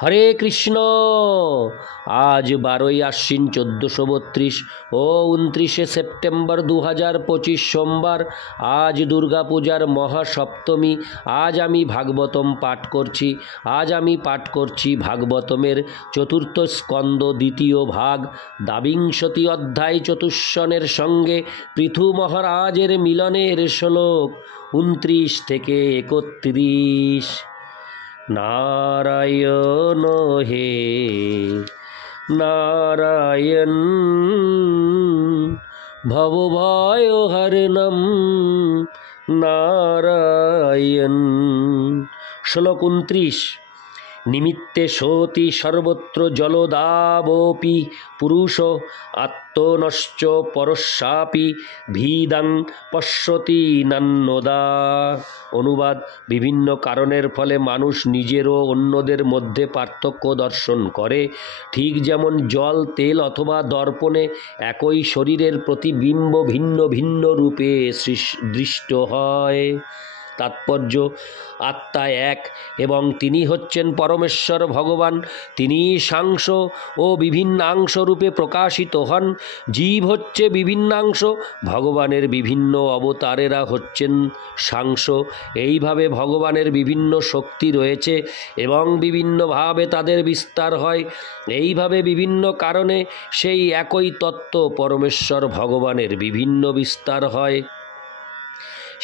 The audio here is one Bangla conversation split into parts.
হরে কৃষ্ণ। আজ 12ই আশ্বিন 1432 ও 29শে সেপ্টেম্বর 2025 সোমবার। আজ দুর্গাপূজার মহাসপ্তমী। আজ আমি ভাগবতম পাঠ করছি। আজ আমি পাঠ করছি ভাগবতমের চতুর্থ স্কন্দ দ্বিতীয় ভাগ দ্বাবিংশতি অধ্যায় চতুষ্ষণের সঙ্গে পৃথু মহারাজের মিলনের শ্লোক 29 থেকে 31। নারায়ণ হে নারায়ণ ভবভয়হরণম নারায়ণ। শ্লোক 29। নিমিত্তে সতি সর্বত্র জলদাবপি পুরুষ আত্মনশ্চ পরস্যাপি ভিদাং পশ্যতি নান্যদা। অনুবাদ: বিভিন্ন কারণের ফলে মানুষ নিজের ও অন্যদের মধ্যে পার্থক্য দর্শন করে, ঠিক যেমন জল, তেল অথবা দর্পণে একই শরীরের প্রতিবিম্ব ভিন্ন ভিন্ন রূপে দৃষ্ট হয়। তাৎপর্য: আত্মা এক এবং তিনি হচ্ছেন পরমেশ্বর ভগবান। তিনি সাংশ ও বিভিন্নাংশ রূপে প্রকাশিত হন। জীব হচ্ছে বিভিন্নাংশ, ভগবানের বিভিন্ন অবতারেরা হচ্ছেন সাংশ। এইভাবে ভগবানের বিভিন্ন শক্তি রয়েছে এবং বিভিন্নভাবে তাদের বিস্তার হয়। এইভাবে বিভিন্ন কারণে সেই একই তত্ত্ব পরমেশ্বর ভগবানের বিভিন্ন বিস্তার হয়।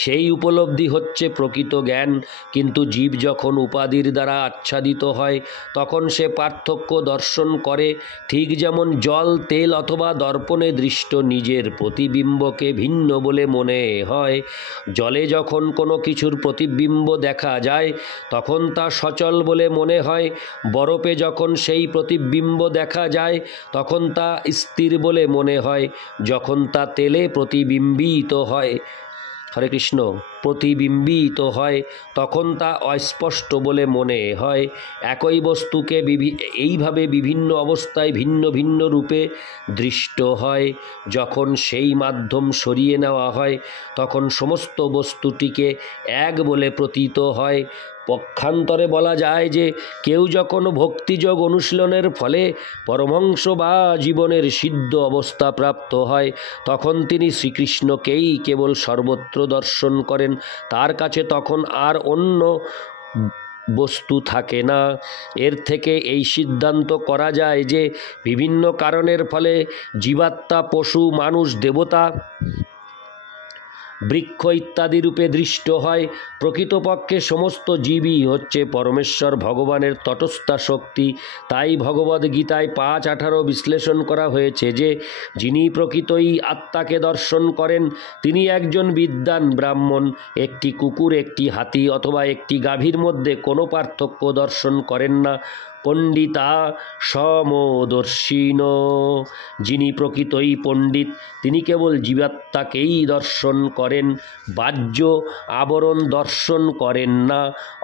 সেই উপলব্ধি হচ্ছে প্রকৃত জ্ঞান। কিন্তু জীব যখন উপাধির দ্বারা আচ্ছাদিত হয় তখন সে পার্থক্য দর্শন করে, ঠিক যেমন জল, তেল অথবা দর্পণে দৃষ্ট নিজের প্রতিবিম্বকে ভিন্ন বলে মনে হয়। জলে যখন কোনো কিছুর প্রতিবিম্ব দেখা যায় তখন তা সচল বলে মনে হয়। বরফে যখন সেই প্রতিবিম্ব দেখা যায় তখন তা স্থির বলে মনে হয়। যখন তা তেলে প্রতিবিম্বিত হয়, হরে কৃষ্ণ, প্রতিবিম্বিত হয় তখন তা অস্পষ্ট বলে মনে হয়। একই বস্তুকে এইভাবে বিভিন্ন অবস্থায় ভিন্ন ভিন্ন রূপে দৃষ্ট হয়। যখন সেই মাধ্যম সরিয়ে নেওয়া হয় তখন সমস্ত বস্তুটিকে এক বলে প্রতীত হয়। পক্ষান্তরে বলা যায় যে কেউ যখন ভক্তিযোগ অনুশীলনের ফলে পরমহংস বা জীবনের সিদ্ধ অবস্থা প্রাপ্ত হয় তখন তিনি শ্রীকৃষ্ণকেই কেবল সর্বত্র দর্শন করেন। তার কাছে তখন আর অন্য বস্তু থাকে না। এর থেকে এই সিদ্ধান্ত করা যায় যে বিভিন্ন কারণের ফলে জীবাত্মা পশু, মানুষ, দেবতা, বৃক্ষ ইত্যাদি রূপে দৃষ্ট হয়। প্রকৃতপক্ষে সমস্ত জীবই হচ্ছে পরমেশ্বর ভগবানের তটস্থা শক্তি। তাই ভগবদ্গীতায় 5:18 বিশ্লেষণ করা হয়েছে যে যিনি প্রকৃতই আত্মাকে দর্শন করেন তিনি একজন বিদ্বান ব্রাহ্মণ। একটি কুকুর, একটি হাতি অথবা একটি গাভীর মধ্যে কোনো পার্থক্য দর্শন করেন না। পণ্ডিতা সমদর্শিন। যিনি প্রকৃতই পণ্ডিত তিনি কেবল জীবাত্মাকেই দর্শন করেন, বাহ্য আবরণ দর্শন করেন না।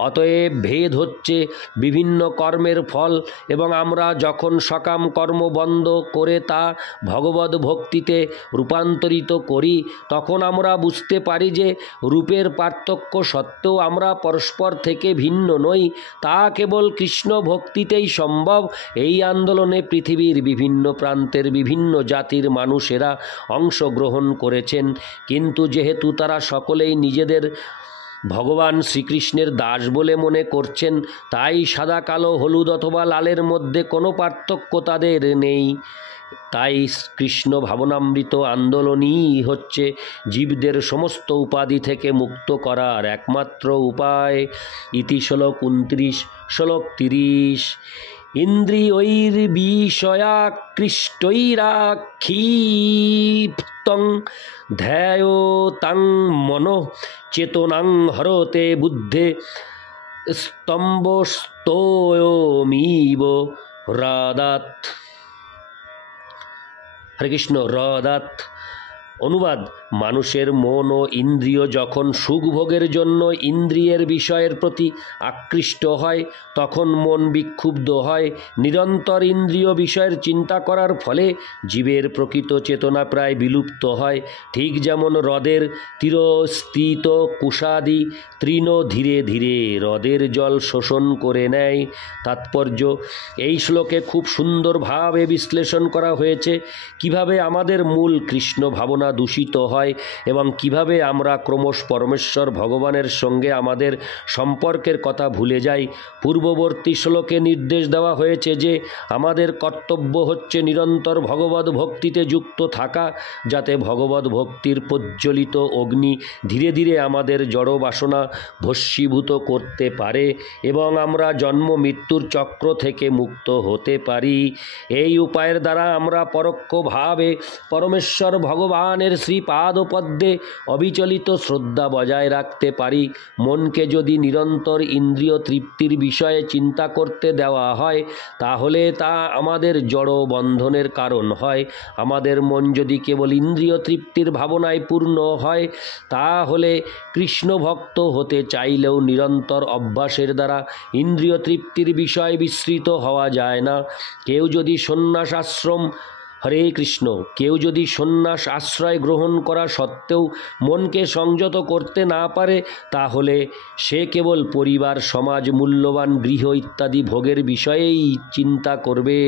অতএব ভেদ হচ্ছে বিভিন্ন কর্মের ফল, এবং আমরা যখন সকাম কর্ম বন্ধ করে তা ভগবদ ভক্তিতে রূপান্তরিত করি তখন আমরা বুঝতে পারি যে রূপের পার্থক্য সত্ত্বেও আমরা পরস্পর থেকে ভিন্ন নই। তা কেবল কৃষ্ণ ভক্তিতেই সম্ভব। এই আন্দোলনে পৃথিবীর বিভিন্ন প্রান্তের বিভিন্ন জাতির মানুষেরা অংশগ্রহণ করেছেন, কিন্তু যেহেতু তারা সকলেই নিজেদের ভগবান শ্রীকৃষ্ণের দাস বলে মনে করছেন তাই সাদা, কালো, হলুদ অথবা লালের মধ্যে কোনো পার্থক্য তাদের নেই। তাই কৃষ্ণ ভাবনামৃত আন্দোলনই হচ্ছে জীবদের সমস্ত উপাধি থেকে মুক্ত করার একমাত্র উপায়। ইতি শ্লোক 29। শ্লোক 30। ইন্দ্রিয়ৈর্বিষয়াকৃষ্টৈরাক্ষিপ্তং ধ্যায়তাং মনঃ চেতনাং হরতে বুদ্ধে স্তম্ভস্তোয়মিব হ্রদাৎ। হরে কৃষ্ণ। হ্রদাৎ অনুবাদ: মানুষের মন ও ইন্দ্রিয় যখন সুখভোগের জন্য ইন্দ্রিয়ের বিষয়ের প্রতি আকৃষ্ট হয় তখন মন বিক্ষুব্ধ হয়। নিরন্তর ইন্দ্রিয় বিষয়ের চিন্তা করার ফলে জীবের প্রকৃত চেতনা প্রায় বিলুপ্ত হয়। ঠিক যেমন হ্রদের তীরস্থিত কুশাদি তৃণ ধীরে ধীরে হ্রদের জল শোষণ করে নেয়। তাৎপর্য: এই শ্লোকে খুব সুন্দরভাবে বিশ্লেষণ করা হয়েছে কিভাবে আমাদের মূল কৃষ্ণ ভাবনা দূষিত হয় এবং কিভাবে আমরা ক্রমশ পরমেশ্বর ভগবানের সঙ্গে আমাদের সম্পর্কের কথা ভুলে যাই। পূর্ববর্তী শ্লোকে নির্দেশ দেওয়া হয়েছে যে আমাদের কর্তব্য হচ্ছে নিরন্তর ভগবদ্ ভক্তিতে যুক্ত থাকা, যাতে ভগবদ্ ভক্তির প্রজ্বলিত অগ্নি ধীরে ধীরে আমাদের জড় বাসনা ভস্মীভূত করতে পারে এবং আমরা জন্ম মৃত্যুর চক্র থেকে মুক্ত হতে পারি। এই উপায়ের দ্বারা আমরা পরোক্ষভাবে পরমেশ্বর ভগবানের শ্রীপাদপদ্মে অবিচলিত শ্রদ্ধা বজায় রাখতে পারি। মনকে যদি নিরন্তর ইন্দ্রিয় তৃপ্তির বিষয়ে চিন্তা করতে দেওয়া হয় তাহলে তা আমাদের জড় বন্ধনের কারণ হয়। আমাদের মন যদি কেবল ইন্দ্রিয় তৃপ্তির ভাবনায় পূর্ণ হয় তাহলে কৃষ্ণ ভক্ত হতে চাইলেও নিরন্তর অভ্যাসের দ্বারা ইন্দ্রিয় তৃপ্তির বিষয় বিস্মৃত হওয়া যায় না। কেউ যদি সন্ন্যাস আশ্রম কেউ যদি সন্ন্যাস আশ্রয় গ্রহণ করা সত্ত্বেও মনকে সংযত করতে না পারে তাহলে সে কেবল পরিবার, সমাজ, মূল্যবান গৃহ ইত্যাদি ভোগের বিষয়েই চিন্তা করবে।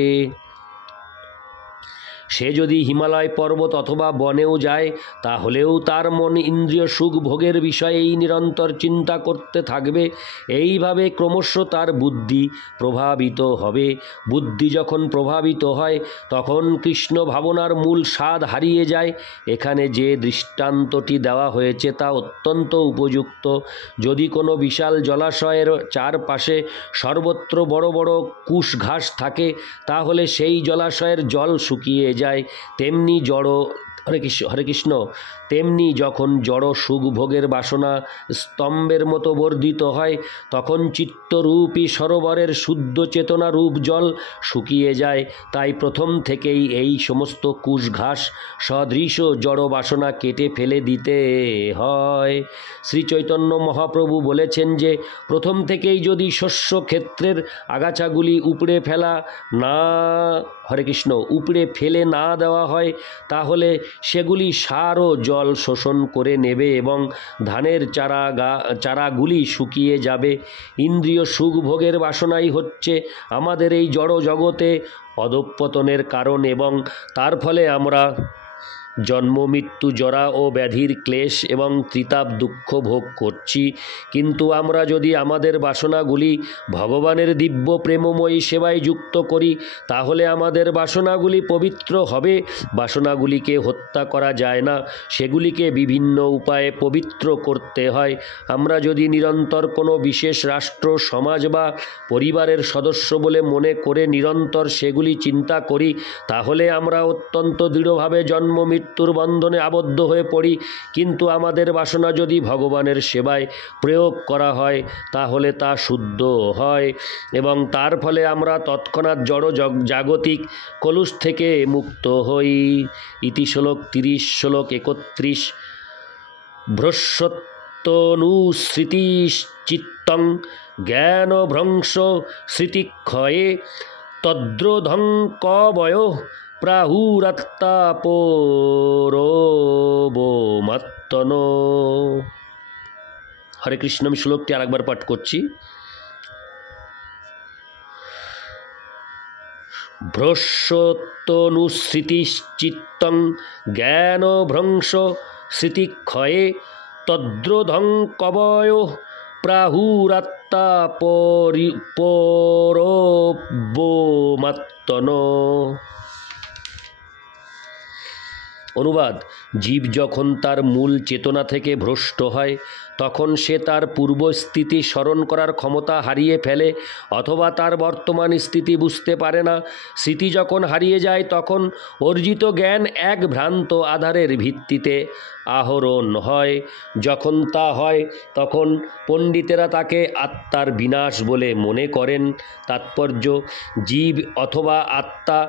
সে যদি হিমালয় পর্বত অথবা বনেও যায় তাহলেও তার মন ইন্দ্রিয় সুখ ভোগের বিষয়েই নিরন্তর চিন্তা করতে থাকবে। এইভাবে ক্রমশ তার বুদ্ধি প্রভাবিত হবে। বুদ্ধি যখন প্রভাবিত হয় তখন কৃষ্ণ ভাবনার মূল স্বাদ হারিয়ে যায়। এখানে যে দৃষ্টান্তটি দেওয়া হয়েছে তা অত্যন্ত উপযুক্ত। যদি কোনো বিশাল জলাশয়ের চারপাশে সর্বত্র বড় বড় কুশ ঘাস থাকে তাহলে সেই জলাশয়ের জল শুকিয়ে যায়। তেমনি হরে কৃষ্ণ তেমনি যখন জড় সুখ ভোগের বাসনা স্তম্ভের মতো বর্ধিত হয় তখন চিত্তরূপী সরোবরের শুদ্ধ চেতনা রূপ জল শুকিয়ে যায়। তাই প্রথম থেকেই এই সমস্ত কুশ ঘাস সদৃশ জড় বাসনা কেটে ফেলে দিতে হয়। শ্রী চৈতন্য মহাপ্রভু বলেছেন যে প্রথম থেকেই যদি শস্য ক্ষেত্রের আগাছাগুলি উপড়ে ফেলে না দেওয়া হয় তাহলে সেগুলি সার ও জল শোষণ করে নেবে এবং ধানের চারাগুলি শুকিয়ে যাবে। ইন্দ্রিয় সুখ ভোগের বাসনাই হচ্ছে আমাদের এই জড় জগতে অধঃপতনের কারণ এবং তার ফলে আমরা জন্ম, মৃত্যু, জরা ও ব্যাধির ক্লেশ এবং ত্রিতাপ দুঃখ ভোগ করছি। কিন্তু আমরা যদি আমাদের বাসনাগুলি ভগবানের দিব্য প্রেমময়ী সেবায় যুক্ত করি তাহলে আমাদের বাসনাগুলি পবিত্র হবে। বাসনাগুলিকে হত্যা করা যায় না, সেগুলিকে বিভিন্ন উপায়ে পবিত্র করতে হয়। আমরা যদি নিরন্তর কোনো বিশেষ রাষ্ট্র, সমাজ বা পরিবারের সদস্য বলে মনে করে নিরন্তর সেগুলি চিন্তা করি তাহলে আমরা অত্যন্ত দৃঢ়ভাবে জন্ম মৃত্যুর বন্ধনে আবদ্ধ হয়ে পড়ি। কিন্তু আমাদের বাসনা যদি ভগবানের সেবায় প্রয়োগ করা হয় তাহলে তা শুদ্ধ হয় এবং তার ফলে আমরা তৎক্ষণাৎ জড় জাগতিক কলুষ থেকে মুক্ত হই। ইতি শ্লোক 30, শ্লোক 31। ভ্রশ্বত্তনুসৃতিশ্চিত্তং জ্ঞানভ্রংশ স্মৃতিক্ষয়ে তদ্রোধং কবয়ো প্রাহুরাত্তাপোরবোমাত্তনো। হরে কৃষ্ণ। আমি শ্লোকটি আরেকবার পাঠ করছি। ভ্রশ্বত্তনুসৃতিশ্চিত্তং জ্ঞানভ্রংশ স্মৃতিক্ষয়ে তদ্রোধং কবয়ো প্রাহুরাত্তাপোরবোমাত্তনো। অনুবাদ: জীব যখন তার মূল চেতনা থেকে ভ্রষ্ট হয় তখন সে তার পূর্বস্থিতি স্মরণ করার ক্ষমতা হারিয়ে ফেলে অথবা তার বর্তমান স্থিতি বুঝতে পারে না। স্মৃতি যখন হারিয়ে যায় তখন অর্জিত জ্ঞান এক ভ্রান্ত আধারের ভিত্তিতে আহরণ হয়। যখন তা হয় তখন পণ্ডিতেরা তাকে আত্মার বিনাশ বলে মনে করেন। তাৎপর্য: জীব অথবা আত্মা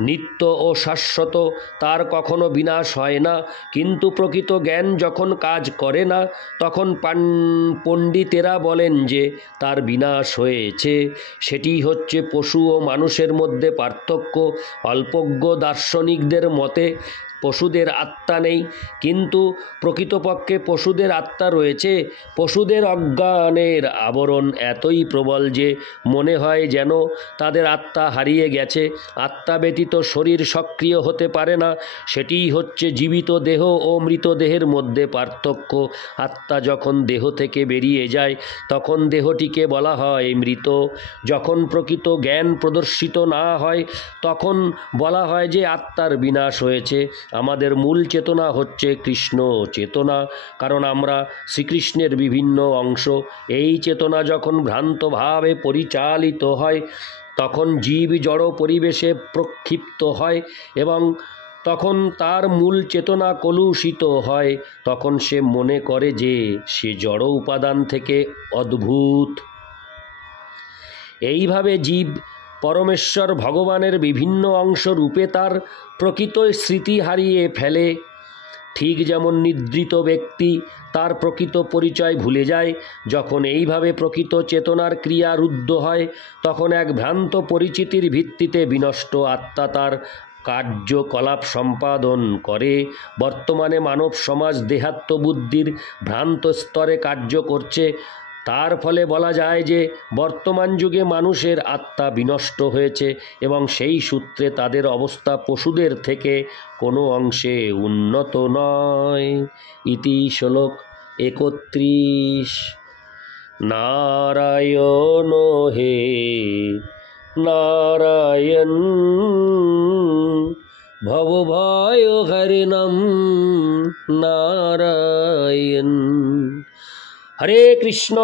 নিত্য ও শাশ্বত, তার কখনো বিনাশ বিনাশ হয় না, কিন্তু প্রকৃত জ্ঞান যখন কাজ করে না তখন পণ্ডিতেরা বলেন যে তার বিনাশ হয়েছে। সেটি হচ্ছে পশু ও মানুষের মধ্যে পার্থক্য। অল্পজ্ঞ দার্শনিকদের মতে পশুদের আত্মা নেই, কিন্তু প্রকৃতপক্ষে পশুদের আত্মা রয়েছে। পশুদের অজ্ঞানের আবরণ এতই প্রবল যে মনে হয় যেন তাদের আত্মা হারিয়ে গেছে। আত্মা ব্যতীত শরীর সক্রিয় হতে পারে না। সেটিই হচ্ছে জীবিত দেহ ও মৃতদেহের মধ্যে পার্থক্য। আত্মা যখন দেহ থেকে বেরিয়ে যায় তখন দেহটিকে বলা হয় মৃত। যখন প্রকৃত জ্ঞান প্রদর্শিত না হয় তখন বলা হয় যে আত্মার বিনাশ হয়েছে। আমাদের মূল চেতনা হচ্ছে কৃষ্ণ চেতনা, কারণ আমরা শ্রীকৃষ্ণের বিভিন্ন অংশ। এই চেতনা যখন ভ্রান্তভাবে পরিচালিত হয় তখন জীব জড় পরিবেশে প্রক্ষিপ্ত হয় এবং তখন তার মূল চেতনা কলুষিত হয়। তখন সে মনে করে যে সে জড় উপাদান থেকে অদ্ভুত। এইভাবে জীব পরমেশ্বর ভগবানের বিভিন্ন অংশ রূপে তার প্রকৃত স্মৃতি হারিয়ে ফেলে। ঠিক যেমন নিদ্রিত ব্যক্তি তার প্রকৃত পরিচয় ভুলে যায়। যখন এইভাবে প্রকৃত চেতনার ক্রিয়া রুদ্ধ হয় তখন এক ভ্রান্ত পরিচিতির ভিত্তিতে বিনষ্ট আত্মা তার কার্যকলাপ সম্পাদন করে। বর্তমানে মানব সমাজ দেহাত্মবুদ্ধির ভ্রান্ত স্তরে কার্য করছে। তার ফলে বলা যায় যে বর্তমান যুগে মানুষের আত্মা বিনষ্ট হয়েছে এবং সেই সূত্রে তাদের অবস্থা পশুদের থেকে কোনো অংশে উন্নত নয়। ইতি শ্লোক 31। নারায়ণ হে নারায়ণ ভবভয় হরিণম নারায়ণ। হরে কৃষ্ণ।